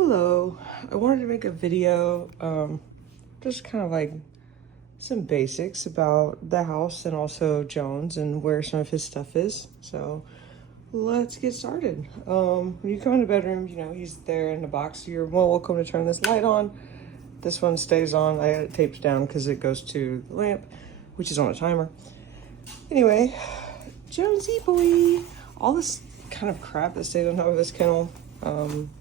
Hello, I wanted to make a video, just kind of like some basics about the house and also Jones and where some of his stuff is. So let's get started. When you come in the bedroom, you know, he's there in the box. You're well welcome to turn this light on. This one stays on. I got it taped down because it goes to the lamp, which is on a timer. Anyway, Jonesy boy, all this kind of crap that stays on top of his kennel.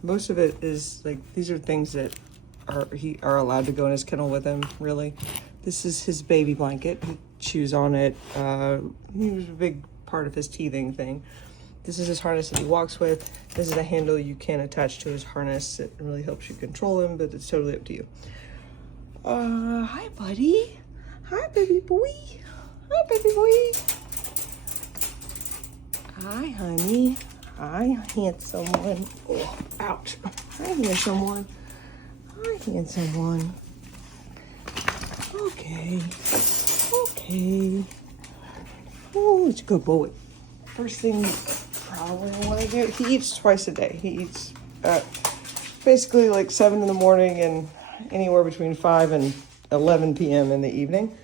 Most of it is like, these are things that are allowed to go in his kennel with him, really. This is his baby blanket. He chews on it. He was a big part of his teething thing. This is his harness that he walks with. This is a handle you can attach to his harness. It really helps you control him, but it's totally up to you. Hi, buddy. Hi, baby boy. Hi, baby boy. Hi, honey. Hi, handsome one. Oh, ouch. Hi, handsome one. Hi, handsome one. Okay. Okay. Oh, it's a good boy. First thing you probably want to do, he eats twice a day. He eats at basically like 7 in the morning and anywhere between 5 and 11 p.m. in the evening.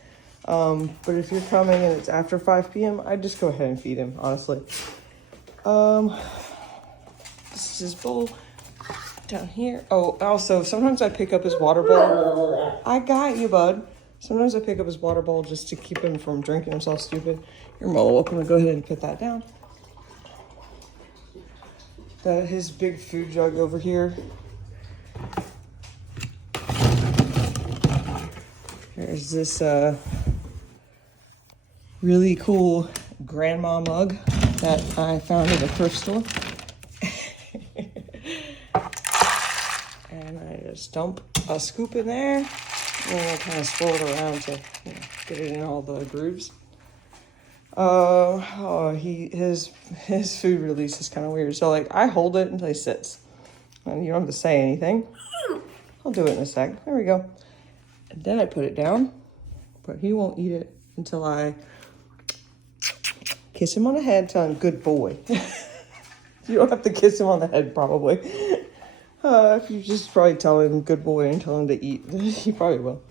But if you're coming and it's after 5 p.m., I'd just go ahead and feed him, honestly. This is his bowl down here. Oh, also, sometimes I pick up his water bowl. I got you, bud. Sometimes I pick up his water bowl just to keep him from drinking himself stupid. You're more welcome to go ahead and put that down. His big food jug over here. There's this really cool grandma mug that I found at a thrift store. And I just dump a scoop in there, and I kind of swirl it around to, you know, get it in all the grooves. His food release is kind of weird. So like I hold it until he sits, and you don't have to say anything. I'll do it in a sec. There we go. And then I put it down, but he won't eat it until I kiss him on the head, tell him good boy. You don't have to kiss him on the head, probably. If you just probably tell him good boy and tell him to eat, he probably will.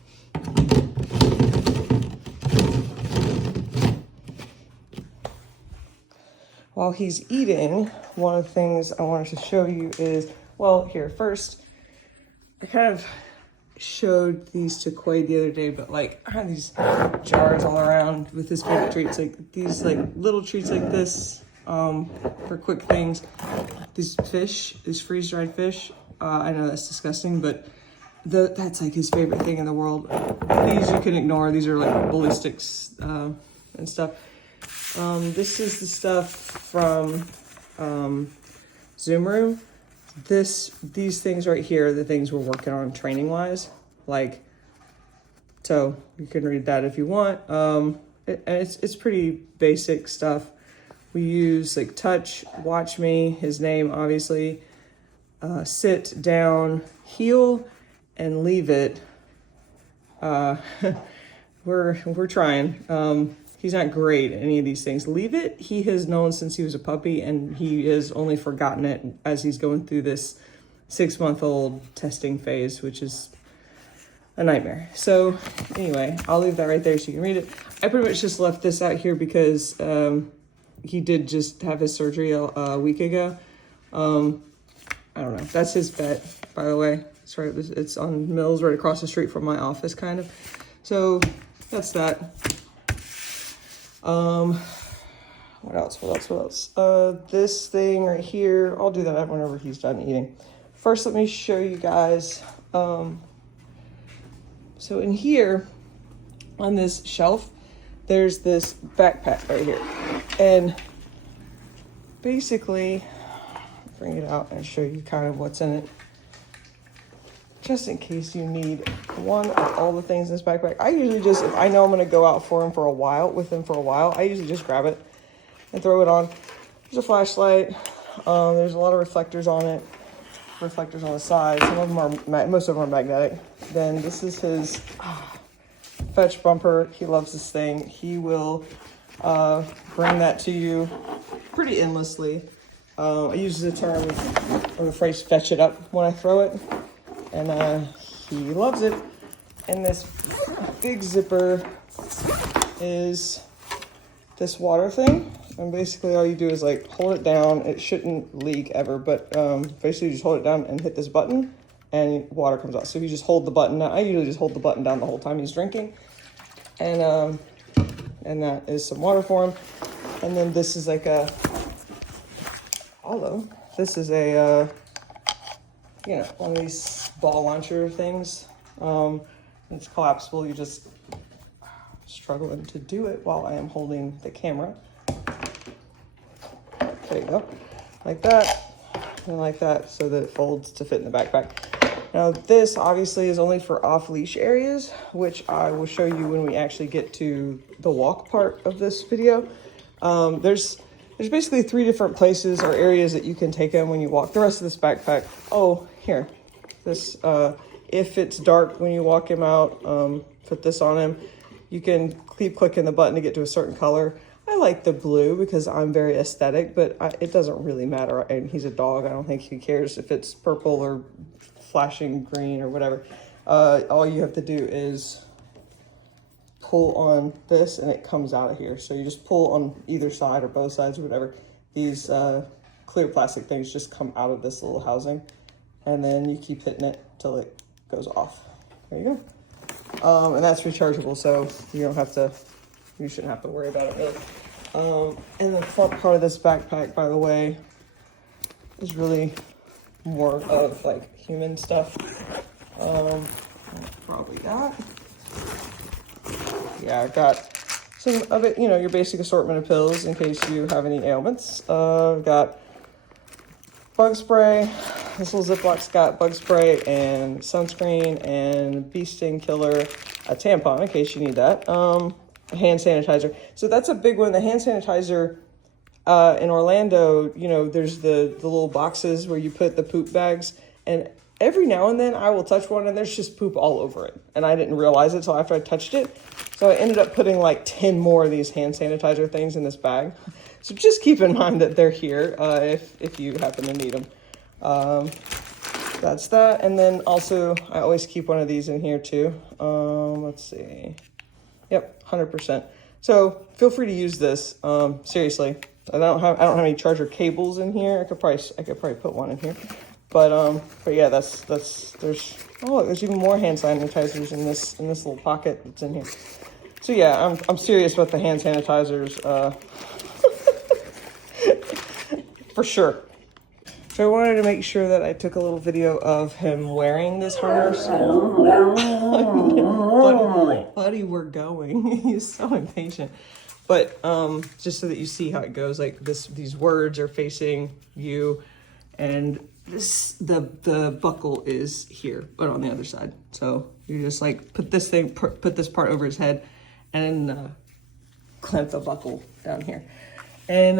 While he's eating, one of the things I wanted to show you is, well, here, first, I kind of showed these to Quaid the other day, but like I have these jars all around with his favorite treats, like these like little treats like this, for quick things. These fish, these freeze-dried fish, I know that's disgusting, but that's like his favorite thing in the world. These you can ignore. These are like ballistics and stuff. This is the stuff from Zoom Room. These things right here are the things we're working on training wise. Like, so you can read that if you want. It's pretty basic stuff. We use like touch, watch me, his name obviously, sit down, heel, and leave it. We're trying. He's not great at any of these things. Leave it, he has known since he was a puppy, and he has only forgotten it as he's going through this 6-month-old testing phase, which is a nightmare. So anyway, I'll leave that right there so you can read it. I pretty much just left this out here because he did just have his surgery a week ago. I don't know. That's his vet, by the way. It's right. It's on Mills, right across the street from my office, kind of. So that's that. What else? This thing right here, I'll do that whenever he's done eating. First, let me show you guys. So in here, on this shelf, there's this backpack right here. And basically, bring it out and show you kind of what's in it. Just in case you need one of all the things in this backpack. I usually just, if I know I'm going to go out with him for a while, I usually just grab it and throw it on. There's a flashlight. There's a lot of reflectors on it. Reflectors on the side. Some of them are, most of them are magnetic. Then this is his fetch bumper. He loves this thing. He will bring that to you pretty endlessly. I use the term I'm afraid to fetch it up when I throw it. And he loves it. And this big zipper is this water thing. And basically all you do is like hold it down. It shouldn't leak ever, but basically you just hold it down and hit this button and water comes out. So you just hold the button down. I usually just hold the button down the whole time he's drinking. And that is some water for him. And then this is like a, although this is a, you know, one of these ball launcher things. It's collapsible. You just struggling to do it while I am holding the camera. There you go, like that, and like that, so that it folds to fit in the backpack. Now this obviously is only for off-leash areas, which I will show you when we actually get to the walk part of this video. There's basically 3 different places or areas that you can take him when you walk the rest of this backpack. Oh, here, this, if it's dark when you walk him out, put this on him. You can keep clicking the button to get to a certain color. I like the blue because I'm very aesthetic, but it doesn't really matter. And he's a dog. I don't think he cares if it's purple or flashing green or whatever. All you have to do is pull on this and it comes out of here. So you just pull on either side or both sides or whatever. These clear plastic things just come out of this little housing, and then you keep hitting it till it goes off. There you go. And that's rechargeable, so you shouldn't have to worry about it really. And the front part of this backpack, by the way, is really more of like human stuff. Probably that. Yeah, I've got some of it, you know, your basic assortment of pills in case you have any ailments. I've got bug spray. This little Ziploc's got bug spray and sunscreen and bee sting killer, a tampon in case you need that, hand sanitizer. So that's a big one. The hand sanitizer in Orlando, you know, there's the little boxes where you put the poop bags, and every now and then I will touch one and there's just poop all over it. And I didn't realize it until after I touched it. So I ended up putting like 10 more of these hand sanitizer things in this bag. So just keep in mind that they're here if you happen to need them. That's that. And then also I always keep one of these in here too. Let's see. Yep, 100%. So feel free to use this. Seriously, I don't have any charger cables in here. I could probably put one in here. But yeah, there's even more hand sanitizers in this little pocket that's in here. So yeah, I'm serious about the hand sanitizers, for sure. So I wanted to make sure that I took a little video of him wearing this harness. Buddy, we're going. He's so impatient. But just so that you see how it goes, like these words are facing you, and the buckle is here, but on the other side. So you just like put this part over his head, and clamp the buckle down here. And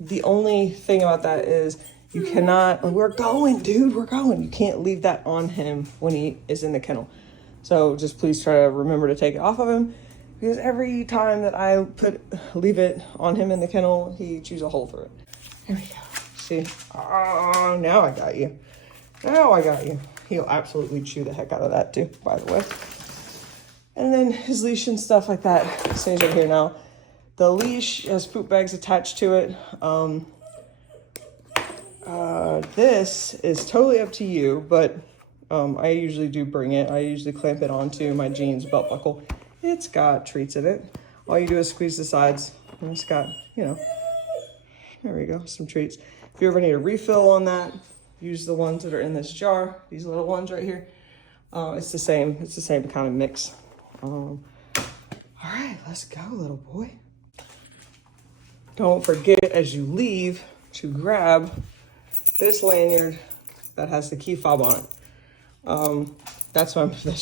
the only thing about that is you cannot, we're going, dude, we're going. You can't leave that on him when he is in the kennel. So just please try to remember to take it off of him, because every time that I leave it on him in the kennel, he chews a hole through it. There we go. See? Oh, now I got you. Now I got you. He'll absolutely chew the heck out of that too, by the way. And then his leash and stuff like that stays right here now. The leash has poop bags attached to it. This is totally up to you, but I usually do bring it. I usually clamp it onto my jeans belt buckle. It's got treats in it. All you do is squeeze the sides, and it's got, you know, there we go, some treats. If you ever need a refill on that, use the ones that are in this jar, these little ones right here. It's the same kind of mix. All right, let's go, little boy. Don't forget as you leave to grab this lanyard that has the key fob on it. That's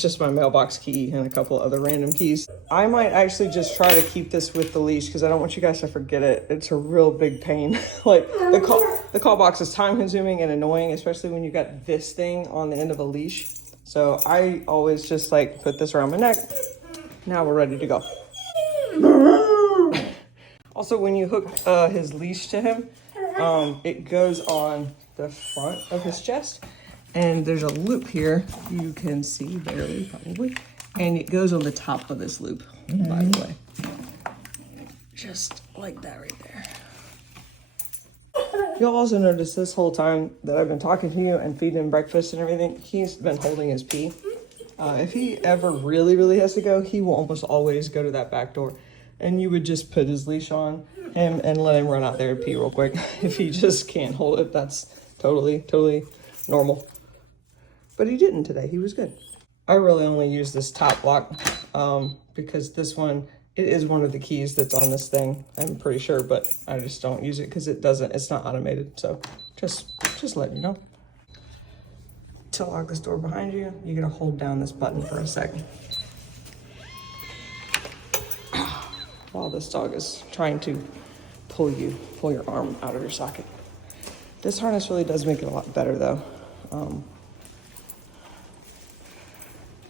just my mailbox key and a couple other random keys. I might actually just try to keep this with the leash because I don't want you guys to forget it. It's a real big pain. Like the call box is time consuming and annoying, especially when you got this thing on the end of a leash. So I always just like put this around my neck. Now we're ready to go. Also, when you hook his leash to him, it goes on the front of his chest. And there's a loop here, you can see barely probably, and it goes on the top of this loop, by the way. Just like that right there. You'll also notice this whole time that I've been talking to you and feeding him breakfast and everything, he's been holding his pee. If he ever really has to go, he will almost always go to that back door. And you would just put his leash on him and let him run out there and pee real quick. If he just can't hold it, that's totally normal. But he didn't today, he was good. I really only use this top lock because this one, it is one of the keys that's on this thing, I'm pretty sure, but I just don't use it because it's not automated. So just letting you know. To lock this door behind you, you gotta hold down this button for a second. While this dog is trying to pull your arm out of your socket. This harness really does make it a lot better though.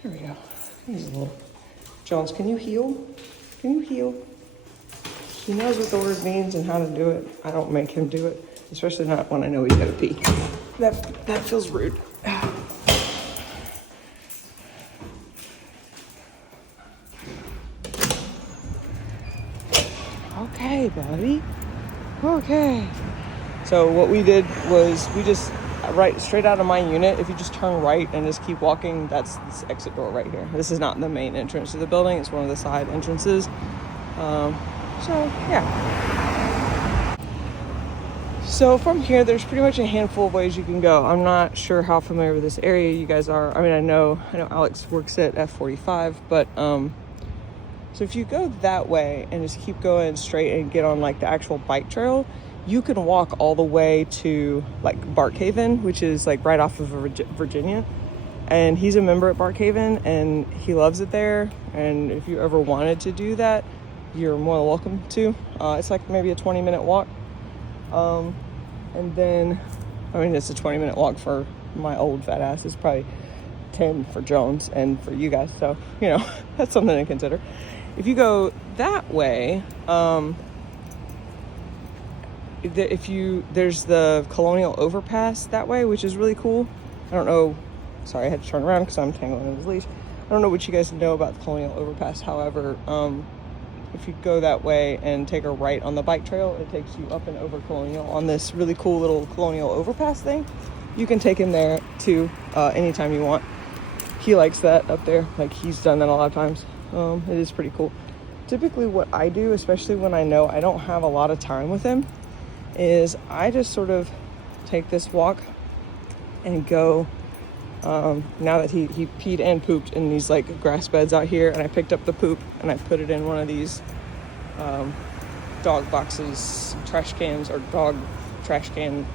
There we go. Here's a little. Jones, can you heel? Can you heel? He knows what the word means and how to do it. I don't make him do it, especially not when I know he's gotta pee. That feels rude. Okay, buddy. Okay. So what we did was we just right straight out of my unit. If you just turn right and just keep walking, that's this exit door right here. This is not the main entrance to the building. It's one of the side entrances. So yeah. So from here, there's pretty much a handful of ways you can go. I'm not sure how familiar with this area you guys are. I mean, I know Alex works at F45, but so if you go that way and just keep going straight and get on like the actual bike trail, you can walk all the way to like Barkhaven, which is like right off of Virginia. And he's a member at Barkhaven and he loves it there. And if you ever wanted to do that, you're more than welcome to. It's like maybe a 20-minute walk. And then, I mean, it's a 20-minute walk for my old fat ass. It's probably 10 for Jones and for you guys. So, you know, that's something to consider. If you go that way, there's the Colonial Overpass that way, which is really cool. I don't know, sorry, I had to turn around because I'm tangling in his leash. I don't know what you guys know about the Colonial Overpass. However, if you go that way and take a right on the bike trail, it takes you up and over Colonial on this really cool little Colonial Overpass thing. You can take him there too, anytime you want. He likes that up there. Like, he's done that a lot of times. It is pretty cool. Typically what I do, especially when I know I don't have a lot of time with him, is I just sort of take this walk and go, now that he peed and pooped in these like grass beds out here, and I picked up the poop and I put it in one of these dog boxes, trash cans, or dog trash can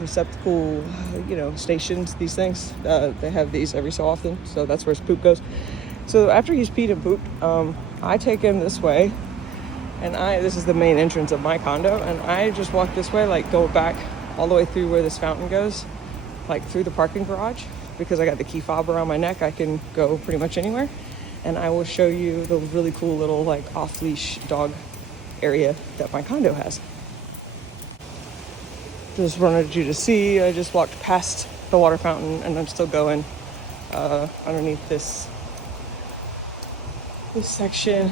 receptacle, you know, stations, these things. They have these every so often, so that's where his poop goes. So after he's peed and pooped, I take him this way, and this is the main entrance of my condo, and I just walk this way, like go back all the way through where this fountain goes, like through the parking garage, because I got the key fob around my neck. I can go pretty much anywhere, and I will show you the really cool little like off-leash dog area that my condo has. Just wanted you to see, I just walked past the water fountain, and I'm still going underneath this section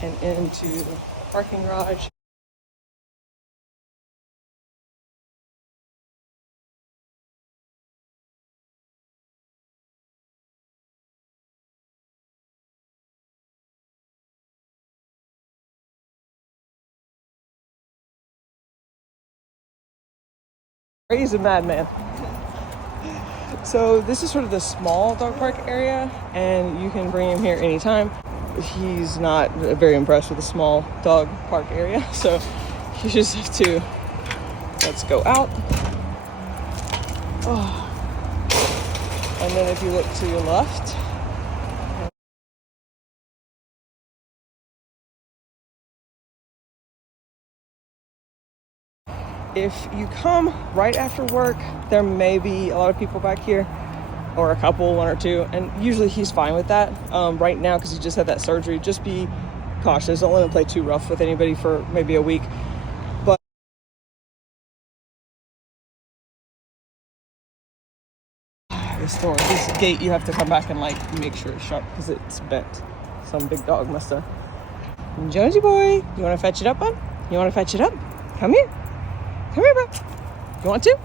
and into the parking garage. He's a madman. So this is sort of the small dog park area, and you can bring him here anytime. He's not very impressed with the small dog park area, so you just have to, let's go out. Oh. And then if you look to your left, if you come right after work, there may be a lot of people back here, or a couple, one or two, and usually he's fine with that. Right now, because he just had that surgery, just be cautious. Don't let him play too rough with anybody for maybe a week. this door. This gate, you have to come back and like make sure it's shut because it's bent. Some big dog must have. Jonesy boy, you want to fetch it up, bud? You want to fetch it up? Come here. Come here, bro. You want to?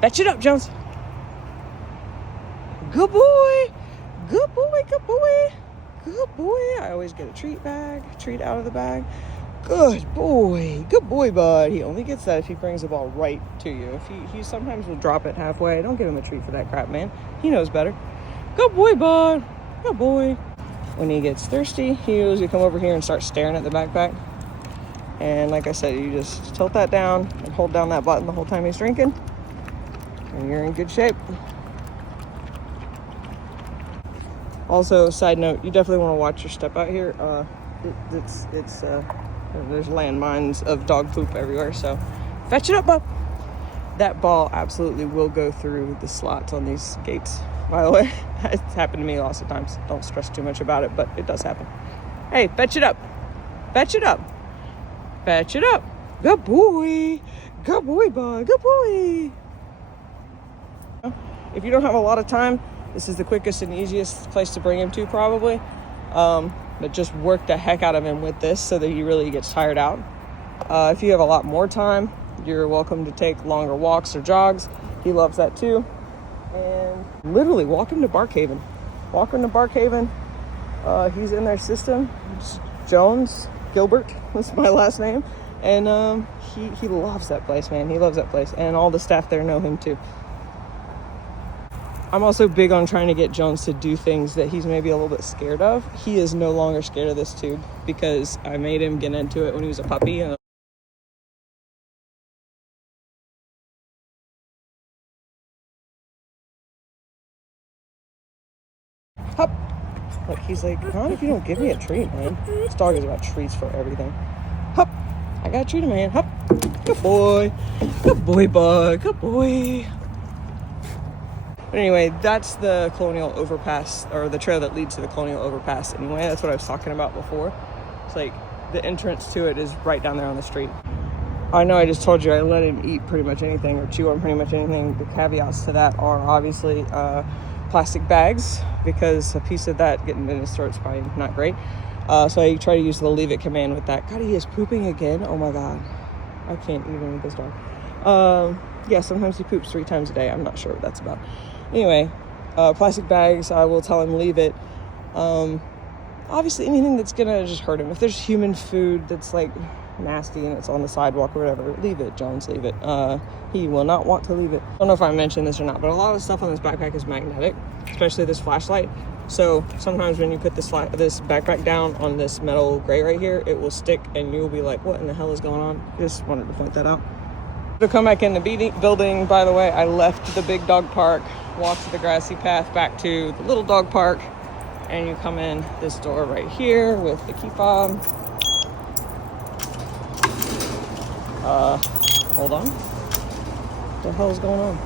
Fetch it up, Jones. Good boy. Good boy. Good boy. Good boy. I always get a treat out of the bag. Good boy. Good boy, bud. He only gets that if he brings the ball right to you. If he sometimes will drop it halfway. Don't give him a treat for that crap, man. He knows better. Good boy, bud. Good boy. When he gets thirsty, he usually come over here and start staring at the backpack. And like I said, you just tilt that down and hold down that button the whole time he's drinking. And you're in good shape. Also, side note, you definitely want to watch your step out here. There's landmines of dog poop everywhere, so fetch it up, bub. That ball absolutely will go through the slots on these gates. By the way, it's happened to me lots of times. Don't stress too much about it, but it does happen. Hey, fetch it up. Fetch it up. Fetch it up. Good boy. Good boy, bud. Good boy. If you don't have a lot of time, this is the quickest and easiest place to bring him to probably. But just work the heck out of him with this so that he really gets tired out. If you have a lot more time, you're welcome to take longer walks or jogs. He loves that too. And literally walk him to Barkhaven. Walk him to Barkhaven. He's in their system. It's Jones Gilbert was my last name. And he loves that place, man. He loves that place. And all the staff there know him too. I'm also big on trying to get Jones to do things that he's maybe a little bit scared of. He is no longer scared of this tube because I made him get into it when he was a puppy. Hup! Like he's like, not if you don't give me a treat, man. This dog is about treats for everything. Hup! I got a treat, man. Hup! Good boy. Good boy, bud. Good boy. But anyway, that's the Colonial Overpass, or the trail that leads to the Colonial Overpass anyway. That's what I was talking about before. It's like the entrance to it is right down there on the street. I know I just told you I let him eat pretty much anything or chew on pretty much anything. The caveats to that are obviously plastic bags, because a piece of that getting in his throat is probably not great. So I try to use the leave it command with that. God, he is pooping again. Oh my God. I can't even with this dog. Yeah, sometimes he poops 3 times a day. I'm not sure what that's about. Anyway, plastic bags, I will tell him leave it. Obviously anything that's gonna just hurt him. If there's human food that's like nasty and it's on the sidewalk or whatever, leave it, Jones, leave it. He will not want to leave it. I don't know if I mentioned this or not, but a lot of stuff on this backpack is magnetic, especially this flashlight. So sometimes when you put this backpack down on this metal gray right here, it will stick and you'll be like, what in the hell is going on? Just wanted to point that out. To come back in the building, by the way, I left the big dog park, walked the grassy path back to the little dog park, and you come in this door right here with the key fob. Hold on. What the hell is going on?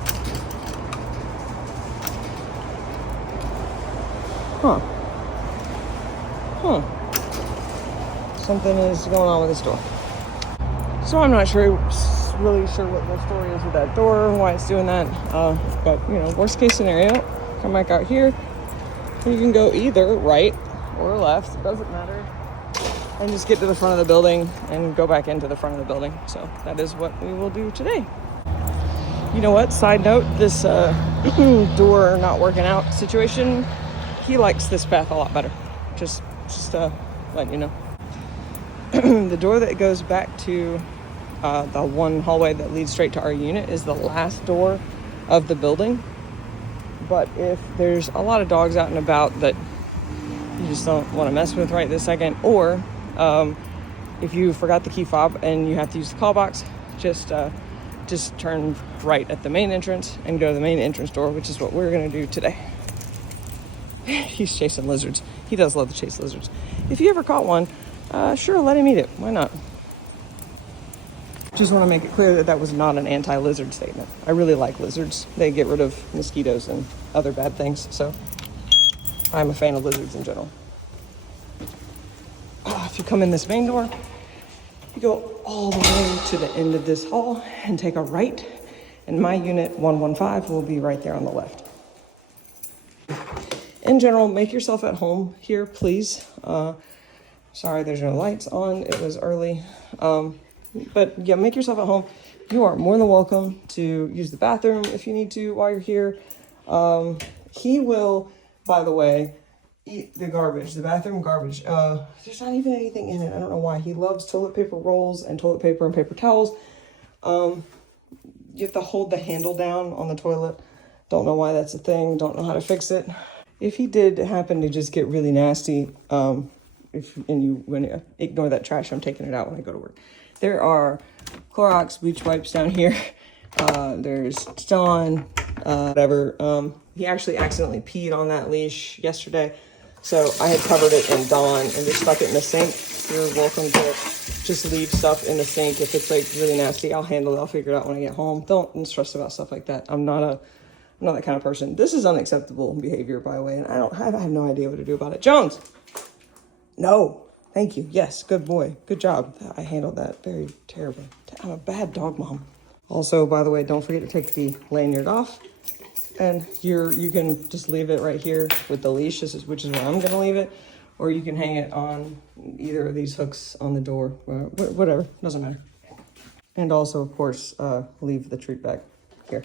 Something is going on with this door. So I'm not really sure what the story is with that door, why it's doing that. But you know, worst case scenario, come back out here. You can go either right or left, it doesn't matter. And just get to the front of the building and go back into the front of the building. So that is what we will do today. You know what? Side note, this door not working out situation, he likes this path a lot better. Just letting you know. The door that goes back to the one hallway that leads straight to our unit is the last door of the building. But if there's a lot of dogs out and about that you just don't want to mess with right this second, or if you forgot the key fob and you have to use the call box, just turn right at the main entrance and go to the main entrance door, which is what we're going to do today. He's chasing lizards. He does love to chase lizards. If you ever caught one, sure, let him eat it. Why not? Just want to make it clear that that was not an anti-lizard statement. I really like lizards. They get rid of mosquitoes and other bad things, so I'm a fan of lizards in general. If you come in this main door, you go all the way to the end of this hall and take a right, and my unit 115 will be right there on the left. in general, make yourself at home here, please. Sorry, there's no lights on. It was early. But yeah, make yourself at home. You are more than welcome to use the bathroom if you need to while you're here. He will, by the way, eat the garbage, the bathroom garbage. There's not even anything in it. I don't know why. He loves toilet paper rolls and toilet paper and paper towels. You have to hold the handle down on the toilet. Don't know why that's a thing. Don't know how to fix it. If he did happen to just get really nasty, when you ignore that trash, I'm taking it out when I go to work. There are Clorox bleach wipes down here. There's Dawn, whatever. He actually accidentally peed on that leash yesterday. So I had covered it in Dawn and just stuck it in the sink. You're welcome to just leave stuff in the sink. If it's like really nasty, I'll handle it. I'll figure it out when I get home. Don't stress about stuff like that. I'm not that kind of person. This is unacceptable behavior, by the way, and I have no idea what to do about it. Jones! No. Thank you. Yes, good boy. Good job. I handled that very terribly. I'm a bad dog mom. Also, by the way, don't forget to take the lanyard off. And you can just leave it right here with the leash, which is where I'm going to leave it. Or you can hang it on either of these hooks on the door. Whatever. Doesn't matter. And also, of course, leave the treat bag here.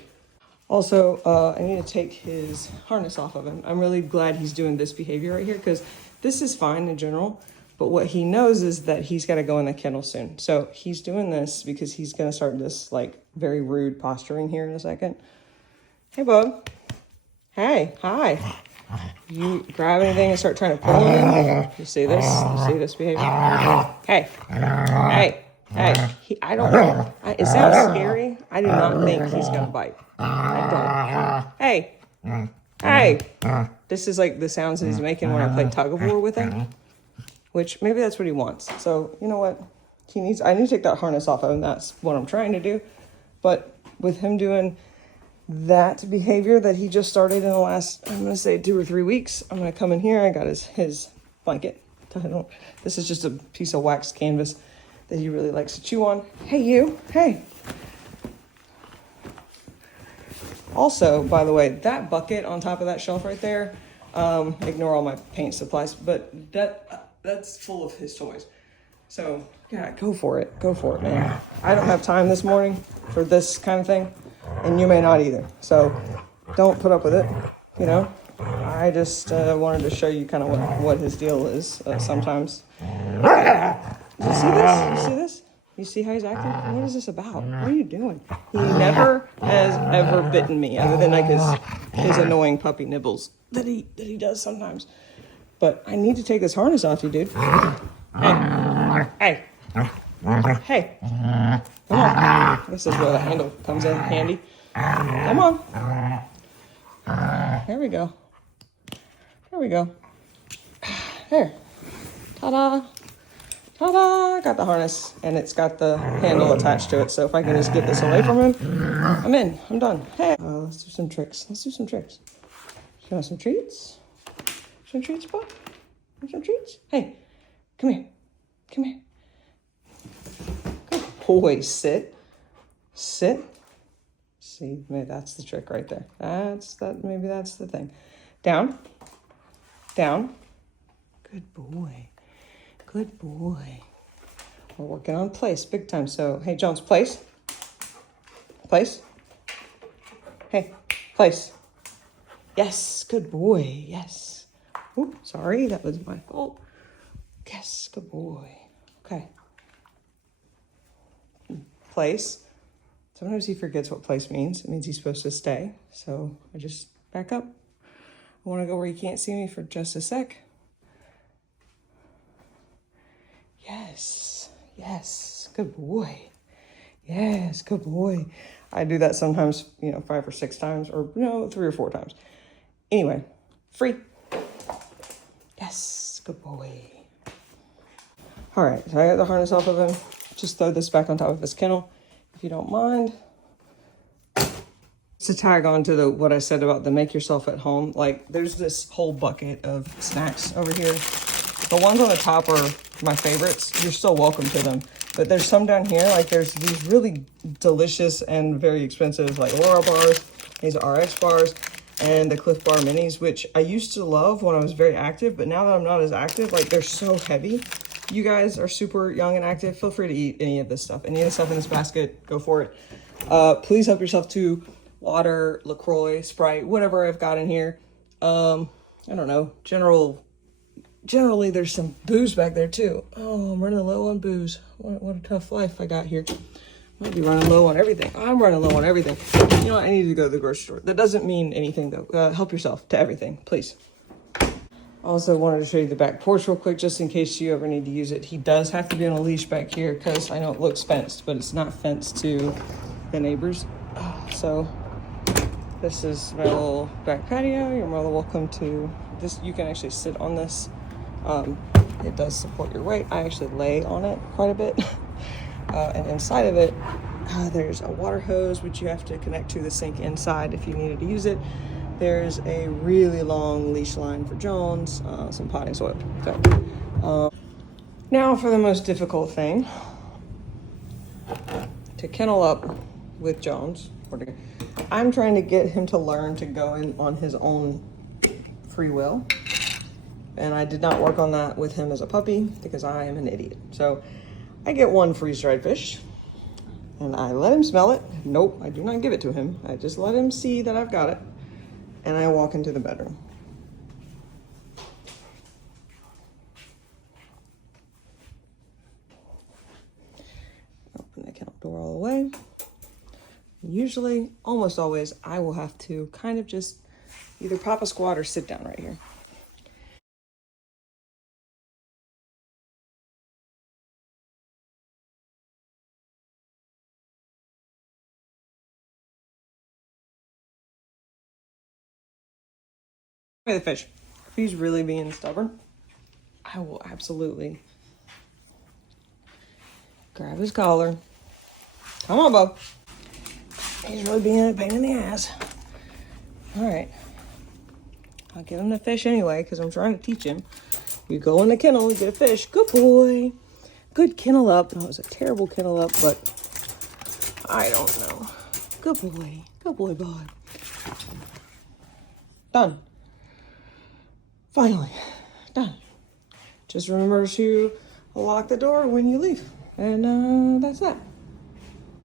Also, I need to take his harness off of him. I'm really glad he's doing this behavior right here because this is fine in general. But what he knows is that he's got to go in the kennel soon. So he's doing this because he's going to start this like very rude posturing here in a second. Hey, bub. Hey, hi. You grab anything and start trying to pull him in? You see this? You see this behavior? Hey. Hey. Hey. I don't know. It sounds scary. I do not think he's going to bite. I don't. Hey. Hey. This is like the sounds that he's making when I play tug of war with him. Which maybe that's what he wants. So you know what? I need to take that harness off of him. That's what I'm trying to do. But with him doing that behavior that he just started in the last, I'm going to say 2 or 3 weeks, I'm going to come in here. I got his blanket. This is just a piece of wax canvas that he really likes to chew on. Hey, you. Hey. Also, by the way, that bucket on top of that shelf right there, ignore all my paint supplies, but that's full of his toys. So yeah, go for it, man. I don't have time this morning for this kind of thing, and you may not either. So don't put up with it, you know. I just wanted to show you kind of what his deal is sometimes. You see this? You see this? You see how he's acting? What is this about? What are you doing? He never has ever bitten me, other than like his annoying puppy nibbles that he does sometimes. But I need to take this harness off you, dude. Hey. Hey. Come on. This is where the handle comes in handy. Come on. There we go. There we go. There. Ta-da. Ta-da! Got the harness, and it's got the handle attached to it. So if I can just get this away from him, I'm in. I'm done. Hey. Let's do some tricks. You want some treats? Some treats, Bob? Want some treats? Hey, come here. Good boy, sit. See, maybe that's the trick right there. Maybe that's the thing. Down. Good boy. We're working on place, big time. So, hey, Jones, place. Hey, place. Yes, good boy, yes. Oops, sorry, that was my fault. Yes, good boy. Okay. Place. Sometimes he forgets what place means. It means he's supposed to stay. So I just back up. I want to go where you can't see me for just a sec. Yes, good boy. Yes, good boy. I do that sometimes, 5 or 6 times, or 3 or 4 times. Anyway, free. Yes, good boy. All right, so I got the harness off of him. Just throw this back on top of his kennel, if you don't mind. To tag on to what I said about the make yourself at home, like there's this whole bucket of snacks over here. The ones on the top are my favorites. You're still welcome to them. But there's some down here, like there's these really delicious and very expensive like Laura bars. These are RX bars. and the Cliff Bar Minis, which I used to love when I was very active, but now that I'm not as active, like they're so heavy. You guys are super young and active. Feel free to eat any of this stuff. Any of the stuff in this basket, go for it. Please help yourself to water, LaCroix, Sprite, whatever I've got in here. I don't know, generally there's some booze back there too. Oh, I'm running low on booze. What a tough life I got here. Might be running low on everything. I'm running low on everything. You know what? I need to go to the grocery store. That doesn't mean anything though. Help yourself to everything, please. Also wanted to show you the back porch real quick, just in case you ever need to use it. He does have to be on a leash back here because I know it looks fenced, but it's not fenced to the neighbors. So this is my little back patio. You're more than welcome to this. You can actually sit on this. It does support your weight. I actually lay on it quite a bit. And inside of it, there's a water hose, which you have to connect to the sink inside if you needed to use it. There's a really long leash line for Jones, some potting soil. So, now for the most difficult thing, to kennel up with Jones. I'm trying to get him to learn to go in on his own free will. And I did not work on that with him as a puppy because I am an idiot. So I get one freeze-dried fish and I let him smell it. Nope, I do not give it to him. I just let him see that I've got it. And I walk into the bedroom. Open the kennel door all the way. Usually, almost always, I will have to kind of just either pop a squat or sit down right here. The fish. If he's really being stubborn, I will absolutely grab his collar. Come on, Bo. He's really being a pain in the ass. All right. I'll give him the fish anyway because I'm trying to teach him. You go in the kennel and get a fish. Good boy. Good kennel up. That was a terrible kennel up, but I don't know. Good boy. Good boy, bud. Done. Finally, done. Just remember to lock the door when you leave. And that's that.